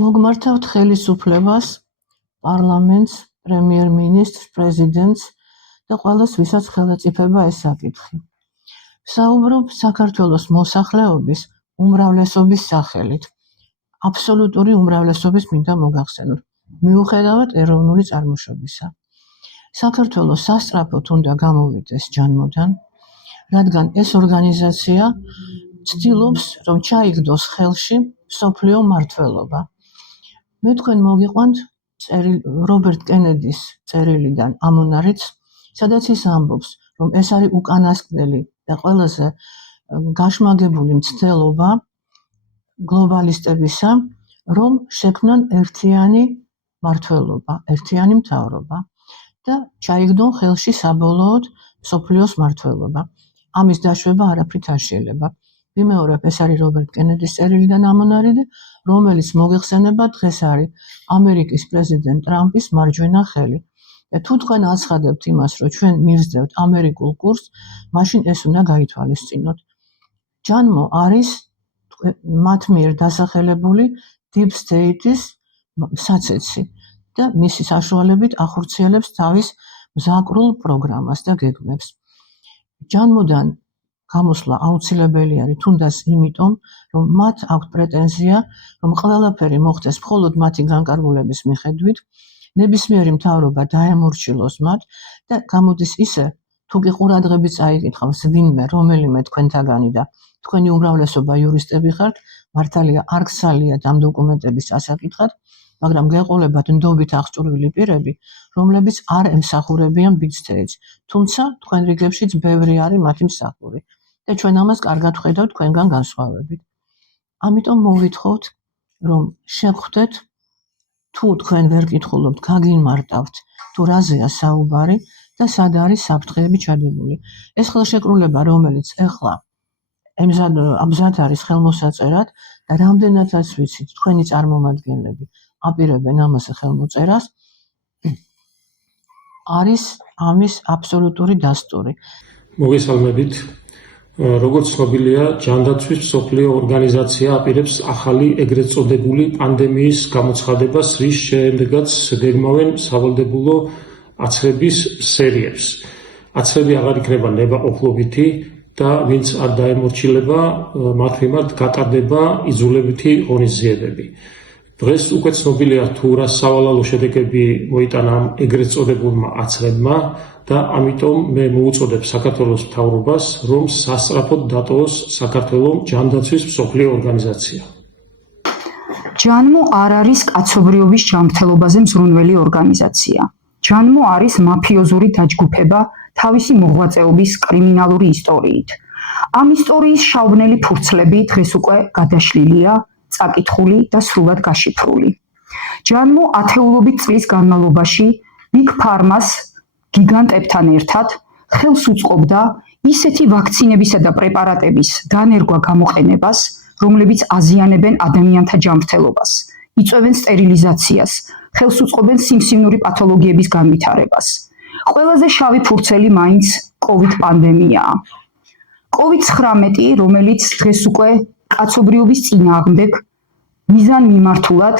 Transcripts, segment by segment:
მოგმართავთ ხელისუფლებას, პარლამენტს, პრემიერ-მინისტრს, პრეზიდენტს და ყველას, ვისაც ხელაწიფება ეს საკითხი. საუბრობ საქართველოს მოსახლეობის უმრავლესობის სახელით. აბსოლუტური უმრავლესობის მინდა მოგახსენოთ, მიუხედავად ეროვნული წარმოშობისა. საქართველოს სასწრაფოდ უნდა გამოვიდეს ჯანმოდან, რადგან ეს ორგანიზაცია ცდილობს, რომ ჩაიგდოს ხელში მსოფლიო მმართველობა. მე თქვენ მოგიყვანთ რობერტ კენედის წერილიდან ამონარიც, სადაც ის ამბობს, რომ ეს არის უკანასკნელი და ყველაზე გაშმაგებული მცდელობა გლობალისტებისა, რომ შექმნან ერთიანი მმართველობა, ერთიანი მთავრობა და ჩაიგდონ ხელში საბოლოოდ მსოფლიოს მმართველობა. ამის დაშვება არაფრით არ შეიძლება. ვიმეორებ, ეს არის რობერტ კენედის წერილიდან ამონარიდი, რომელიც მოგეხსენება დღეს არის ამერიკის პრეზიდენტ ტრამპის მარჯვენა ხელი. და თუ თქვენ აცხადებთ იმას, რომ ჩვენ მივსდევთ ამერიკულ კურსს, მაშინ ეს უნდა გაითვალისწინოთ. ჯანმო არის მათ მიერ დასახელებული Deep State-ის საცეცი და მისი საშუალებით ახორციელებს თავის მზაკრულ პროგრამას და გეგმებს. ჯანმოდან გამოსვლა აუცილებელი არის თუნდაც იმიტომ, რომ მათ აქვთ პრეტენზია, რომ ყველაფერი მოხდეს მხოლოდ მათი განკარგულების მიხედვით, ნებისმიერი მთავრობა დაემორჩილოს მათ და გამოდის ისე, თუ კი ყურადღებით წაიკითხავს ვინმე, რომელიმე თქვენთაგანი და თქვენი უმრავლესობა იურისტები ხართ, მართალია არ გსალიათ ამ დოკუმენტების წასაკითხად, მაგრამ გეყოლებათ ნდობით აღჭურვილი პირები, რომლებიც არ ემსახურებიან Big State-ს, თუმცა თქვენ რიგებშიც ბევრი არის მათი მსახური და ჩვენ ამას კარგად ვხედავთ თქვენგან განსხვავებით. ამიტომ მოვითხოვთ, რომ შეგხვდეთ, თუ თქვენ ვერ კითხულობთ, გაგიმარტავთ, თუ რაზეა საუბარი და სად არის საფრთხეები ჩადებული. ეს ხელშეკრულება, რომელიც ეხლა აბზად არის ხელმოსაწერად და რამდენადაც ვიცით, თქვენი წარმომადგენლები აპირებენ ამაზე ხელმოწერას, არის ამის აბსოლუტური დასტური. მოგესალმებით. როგორც ცნობილია, ჯანდაცვის მსოფლიო ორგანიზაცია აპირებს ახალი ეგრეთ წოდებული პანდემიის გამოცხადებას, რის შემდეგაც გეგმავენ სავალდებულო აცრების სერიებს. აცრები აღარ იქნება ნებაყოფლობითი და ვინც არ დაემორჩილება, მათ მიმართ გატარდება იძულებითი ღონისძიებები. დღეს უკვე ცნობილია თუ რა სავალალო შედეგები მოიტანა ეგრეთ წოდებულმა აცრებმა და ამიტომ მე მოუწოდებ საქართველოს მთავრობას, რომ სასწრაფოდ დატოვოს საქართველოს ჯანდაცვის მსოფლიო ორგანიზაცია. ჯანმო არ არის კაცობრიობის ჯანმრთელობაზე მზრუნველი ორგანიზაცია. ჯანმო არის მაფიოზური დაჯგუფება თავისი მოღვაწეობის კრიმინალური ისტორიით. ამ ისტორიის შავბნელი ფურცლები დღეს უკვე გადაშლილია, წაკითხული და სრულად გაშიფრული. ჯანმო ათეულობით წლის განმავლობაში Big Pharma-ს გიგანტებთან ერთად ხელს უწყობდა ისეთი ვაქცინებისა და პრეპარატების დანერგვა გამოყენებას, რომლებიც აზიანებენ ადამიანთა ჯანმრთელობას, იწვევენ სტერილიზაციას, ხელს უწყობენ სიმსივნური პათოლოგიების განვითარებას. ყველაზე შავი ფურცელი მაინც COVID პანდემიაა. COVID-19, რომელიც დღეს უკვე კაცობრიობის წინააღმდეგ მიზანმიმართულად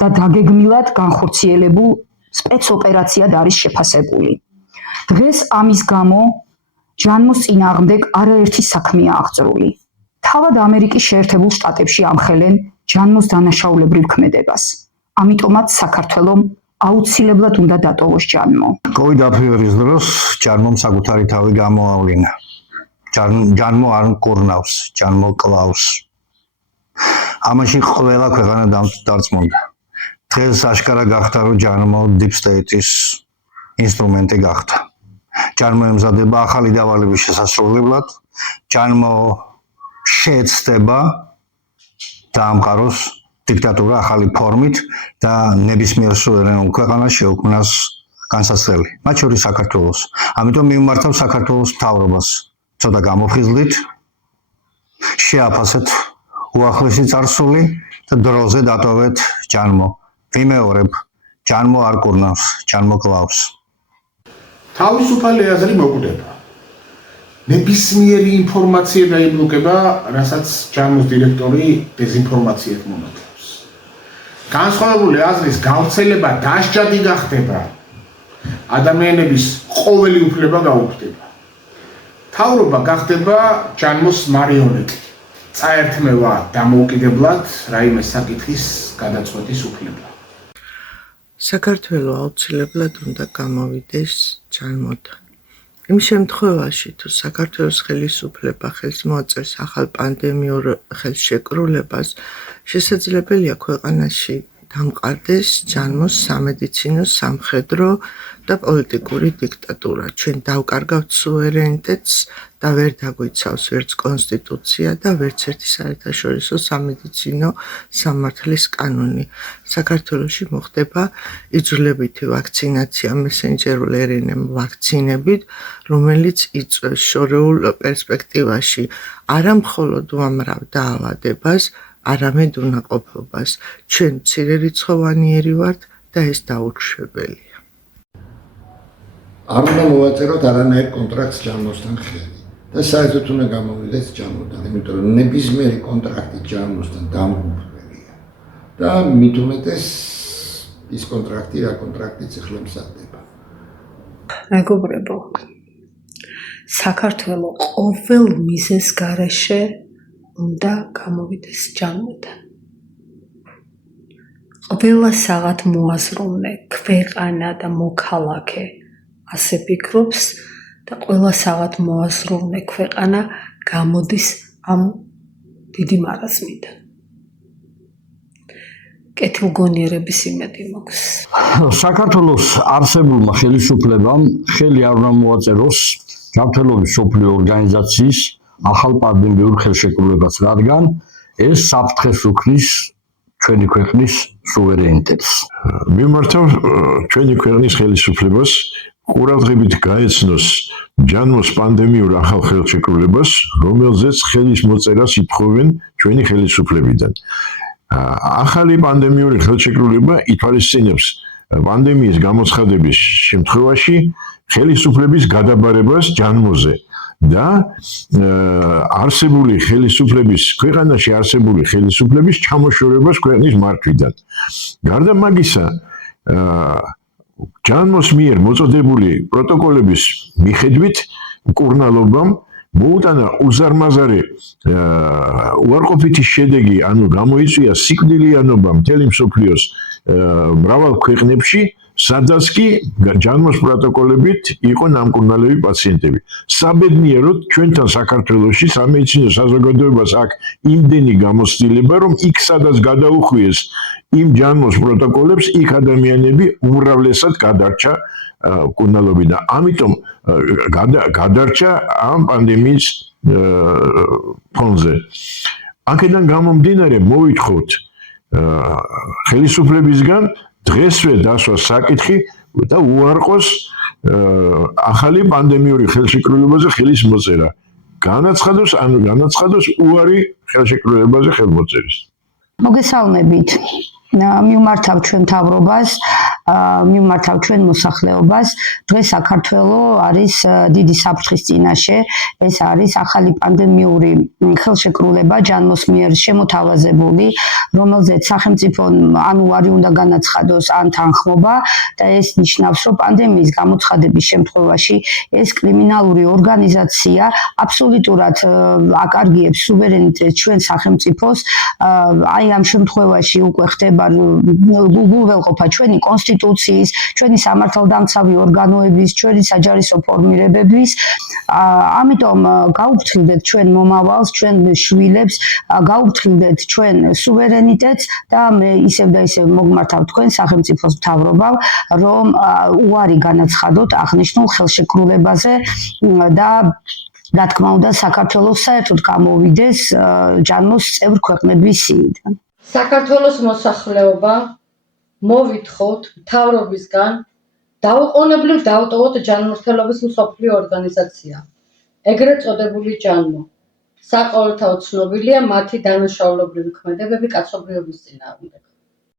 და დაგეგმილად განხორციელებულ სპეცოპერაციად არის შეფასებული. დღეს ამის გამო ჯანმოს წინააღმდეგ არაერთი საქმეა აღწრული. თავად ამერიკის შეერთებულ შტატებში ამხელენ ჯანმოს დანაშაულებრივ ქმედებას. ამიტომაც საქართველომ აუცილებლად უნდა დატოვოს ჯანმო. COVID აფირის დროს ჯანმომ საკუთარი თავი გამოავლინა. ჯანმო არ კურნავს, ჯანმო კლავს. ამაში ყველა ქვეყანა დარწმუნდა. დღეს აშკარა გახდა, რომ ჯანმო Deep State-ის ინსტრუმენტი გახდა. ჯანმო ემზადება ახალი დავალების შესასრულებლად, ჯანმო შეეცდება დაამყაროს დიქტატურა ახალი ფორმით და ნებისმიერ სუვერენულ ქვეყანას შეუქმნას განსაცდელი, მათ შორის საქართველოს. ამიტომ მიმართავ საქართველოს მთავრობას, ცოტა გამოფხიზლით, შეაფასეთ უახლესი წარსული და დროზე დატოვეთ ჯანმო. ვიმეორებ, ჯანმო არ კურნავს, ჯანმო კლავს. თავისუფალი აზრი მოკვდება. ნებისმიერი ინფორმაცია დაიბლოკება, რასაც ჯანმოს დირექტორი დეზინფორმაციით მონათლავს. განსხვავებული აზრის გავრცელება დასჯადი გახდება. ადამიანების ყოველი უფლება გაუქმდება. მთავრობა გახდება ჯანმოს მარიონეტი. წაერთმევა დამოუკიდებლად რაიმე საკითხის გადაწყვეტის უფლება. საქართველო აუცილებლად უნდა გამოვიდეს ჯანმოდან. იმ შემთხვევაში, თუ საქართველოს ხელისუფლება ხელს მოაწერს ახალ პანდემიურ ხელშეკრულებას, შესაძლებელია ქვეყანაში დამყარდეს ჯანმოს სამედიცინო, სამხედრო და პოლიტიკური დიქტატურა. ჩვენ დავკარგავთ სუვერენიტეტს და ვერ დაგვიცავს ვერც კონსტიტუცია და ვერც ერთი საერთაშორისო სამედიცინო სამართლის კანონი. საქართველოში მოხდება იძულებითი ვაქცინაცია მესენჯერულ RNA ვაქცინებით, რომელიც იწვევს შორეულ პერსპექტივაში არა მხოლოდ უამრავ დაავადებას, არამედ უნაყოფობას. ჩვენ მცირერიცხოვანიერი ვართ და ეს დაუშვებელია. არ უნდა მოვაწეროთ არანაირ კონტრაქტს ჯანმოსთან ხელი და საერთოდ უნდა გამოვიდეს ჯანმოდან, იმიტომ რომ ნებისმიერი კონტრაქტი ჯანმოსთან დამღუპველია და მით უმეტეს ის კონტრაქტი, რა კონტრაქტიც ახლა მზადდება. მეგობრებო, საქართველო ყოველ მიზეს გარეშე უნდა გამოვიდეს ჯანმოდან. ყველა საღათ მოაზროვნე ქვეყანა და მოქალაქე ასე ფიქრობს და ყველა საღათ მოაზროვნე ქვეყანა გამოდის ამ დიდი მარაზმიდან. კეთილგონიერების იმედი მაქვს. საქართველოს არსებულმა ხელისუფლებამ ხელი არ უნდა მოაწეროს ჯანმრთელობის მსოფლიო ორგანიზაციის ახალ პანდემიურ ხელშეკრულებას, რადგან ეს საფრთხეს უქმნის ჩვენი ქვეყნის სუვერენიტეტს. მიმართავ ჩვენი ქვეყნის ხელისუფლებას ყურადღებით გაეცნოს ჯანმოს პანდემიურ ახალ ხელშეკრულებას, რომელზეც ხელის მოწერას ითხოვენ ჩვენი ხელისუფლებიდან. ახალი პანდემიური ხელშეკრულება ითვალისწინებს პანდემიის გამოცხადების შემთხვევაში ხელისუფლების გადაბარებას ჯანმოზე და არსებული ხელისუფლების ქვეყანაში არსებული ხელისუფლების ჩამოშორებას ქვეყნის მართვიდან. გარდა მაგისა, ჯანმოს მიერ მოწოდებული პროტოკოლების მიხედვით მკურნალობამ მოუტანა უზარმაზარი უარყოფითი შედეგი, ანუ გამოიწვია სიკვდილიანობა მთელი მსოფლიოს მრავალ ქვეყნებში, სადაც კი ჯანმოს პროტოკოლებით იყო ნამკურნალები პაციენტები. საბედნიეროდ ჩვენთან საქართველოში სამედიცინო საზოგადოებას აქვს იმდენი გამოცდილება, რომ იქ სადაც გადაუხვიეს იმ ჯანმოს პროტოკოლებს, იქ ადამიანები უმრავლესად გადარჩა მკურნალობიდან. ამიტომ გადარჩა ამ პანდემიის ფონზე. აქედან გამომდინარე მოვითხოვთ ხელისუფლებისგან დღესვე დასვა საკითხი და უარყოს ახალი პანდემიური ხელშეკრულებაზე ხელის მოწერა. განაცხადოს უარი ხელშეკრულებაზე ხელმოწერის. მოგესალმებით. მივმართავ ჩვენ მთავრობას, მივმართავ ჩვენ მოსახლეობას. დღეს საქართველო არის დიდი საფრთხის წინაშე. ეს არის ახალი პანდემიური ხელშეკრულება ჯანმოს მიერ შემოთავაზებული, რომელზეც სახელმწიფომ ან უარი უნდა განაცხადოს, ან თანხმობა და ეს ნიშნავს, რომ პანდემიის გამოცხადების შემთხვევაში ეს კრიმინალური ორგანიზაცია აბსოლუტურად აკარგიებს სუვერენიტეტს ჩვენ სახელმწიფოს. აი ამ შემთხვევაში უკვე ხდება უღელყოფა ჩვენი კონსტიტუციის, ჩვენი სამართალდამცავი ორგანოების, ჩვენი საჯარისო ფორმირებების. ამიტომ გაუფრთხილდეთ ჩვენ მომავალს, ჩვენ შვილებს, გაუფრთხილდეთ ჩვენ სუვერენიტეტს და მე ისევ და ისევ მოგმართავ თქვენ სახელმწიფოს მთავრობამ, რომ უარი განაცხადოთ აღნიშნულ ხელშეკრულებაზე და რა თქმა უნდა საქართველოს საერთოდ გამოვიდეს ჯანმოს წევრ ქვეყნების სიიდან. საქართველოს მოსახლეობა მოვითხოვთ მთავრობისგან დაუყოვნებლივ დავტოვოთ ჯანმრთელობის მსოფლიო ორგანიზაცია, ეგრეთ წოდებული ჯანმო. საყოველთაოდ ცნობილია მათი დანაშაულებრივი ქმედებები კაცობრიობის წინააღმდეგ.